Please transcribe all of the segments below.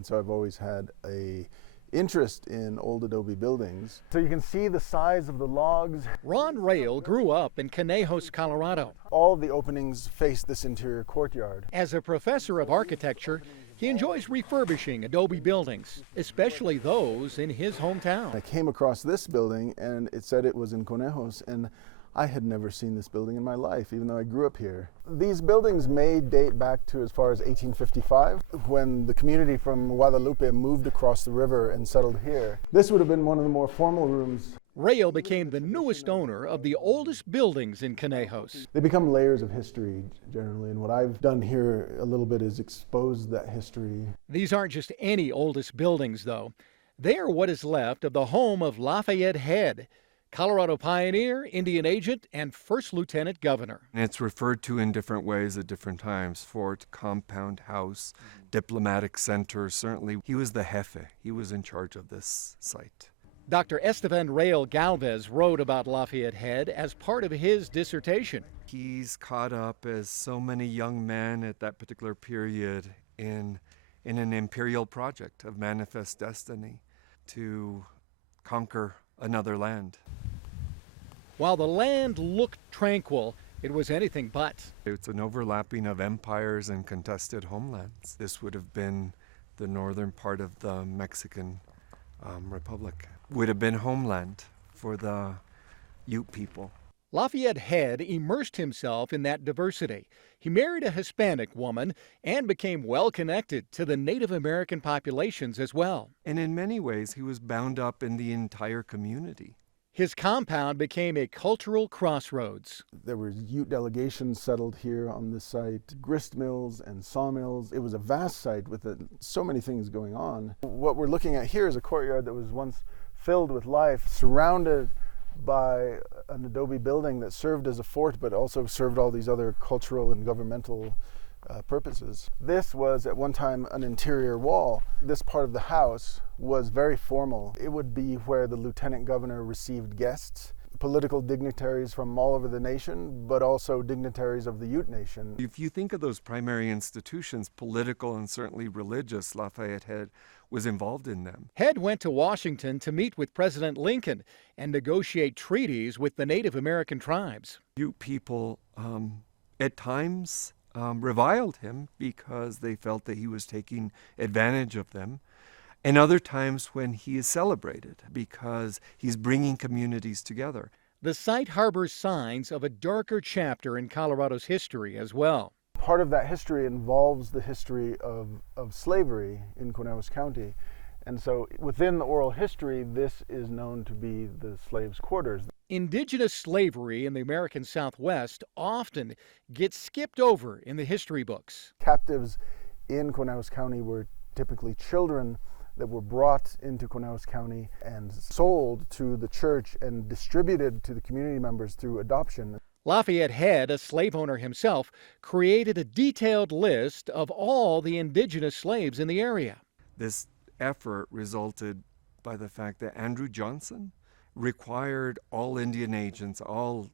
And so I've always had a interest in old adobe buildings. So you can see the size of the logs. Ron Rail grew up in Conejos, Colorado. All of the openings face this interior courtyard. As a professor of architecture, he enjoys refurbishing adobe buildings, especially those in his hometown. I came across this building and it said it was in Conejos, and I had never seen this building in my life, even though I grew up here. These buildings may date back to as far as 1855, when the community from Guadalupe moved across the river and settled here. This would have been one of the more formal rooms. Rail became the newest owner of the oldest buildings in Conejos. They become layers of history generally, and what I've done here a little bit is expose that history. These aren't just any oldest buildings, though. They are what is left of the home of Lafayette Head, Colorado pioneer, Indian agent, and first lieutenant governor. It's referred to in different ways at different times: fort, compound, house, diplomatic center. Certainly, he was the jefe. He was in charge of this site. Dr. Esteban Rail Galvez wrote about Lafayette Head as part of his dissertation. He's caught up, as so many young men at that particular period, in an imperial project of manifest destiny to conquer another land. While the land looked tranquil, it was anything but. It's an overlapping of empires and contested homelands. This would have been the northern part of the Mexican Republic. Would have been homeland for the Ute people. Lafayette Head immersed himself in that diversity. He married a Hispanic woman and became well connected to the Native American populations as well. And in many ways, he was bound up in the entire community. His compound became a cultural crossroads. There were Ute delegations settled here on this site, grist mills and sawmills. It was a vast site with so many things going on. What we're looking at here is a courtyard that was once filled with life, surrounded by an adobe building that served as a fort, but also served all these other cultural and governmental purposes. This was at one time an interior wall. This part of the house was very formal. It would be where the lieutenant governor received guests, political dignitaries from all over the nation, but also dignitaries of the Ute Nation. If you think of those primary institutions, political and certainly religious, Lafayette Head was involved in them. Head went to Washington to meet with President Lincoln and negotiate treaties with the Native American tribes. Ute people at times reviled him because they felt that he was taking advantage of them. And other times when he is celebrated because he's bringing communities together. The site harbors signs of a darker chapter in Colorado's history as well. Part of that history involves the history of slavery in Conejos County. And so within the oral history, this is known to be the slaves' quarters. Indigenous slavery in the American Southwest often gets skipped over in the history books. Captives in Conejos County were typically children that were brought into Conejos County and sold to the church and distributed to the community members through adoption. Lafayette Head, a slave owner himself, created a detailed list of all the indigenous slaves in the area. This effort resulted by the fact that Andrew Johnson required all Indian agents, all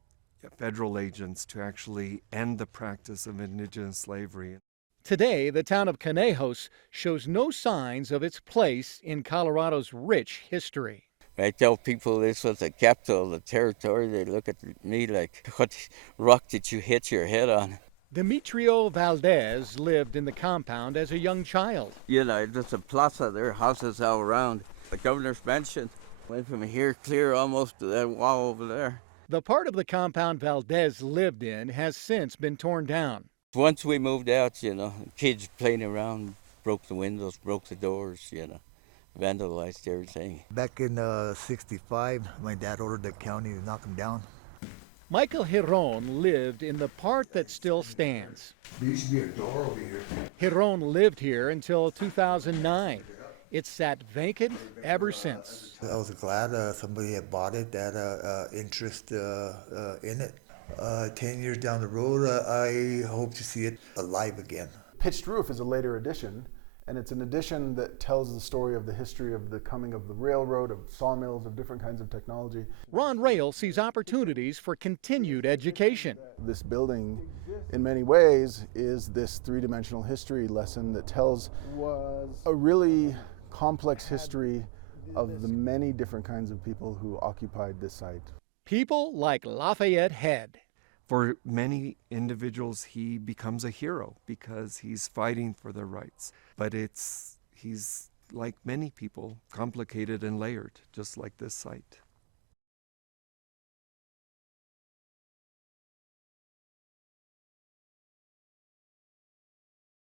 federal agents, to actually end the practice of indigenous slavery. Today, the town of Conejos shows no signs of its place in Colorado's rich history. I tell people this was the capital of the territory. They look at me like, what rock did you hit your head on? Demetrio Valdez lived in the compound as a young child. You know, there's a plaza there, houses all around. The governor's mansion went from here clear almost to that wall over there. The part of the compound Valdez lived in has since been torn down. Once we moved out, you know, kids playing around, broke the windows, broke the doors, you know, vandalized everything. Back in '65, my dad ordered the county to knock them down. Michael Giron lived in the part that still stands. There used to be a door over here. Giron lived here until 2009. It's sat vacant ever since. I was glad somebody had bought it, that interest in it. 10 years down the road, I hope to see it alive again. Pitched roof is a later addition, And it's an edition that tells the story of the history of the coming of the railroad, of sawmills, of different kinds of technology. Ron Rail sees opportunities for continued education. This building, in many ways, is this three-dimensional history lesson that tells a really complex history of the many different kinds of people who occupied this site. People like Lafayette Head. For many individuals, he becomes a hero because he's fighting for their rights. But he's like many people, complicated and layered, just like this site.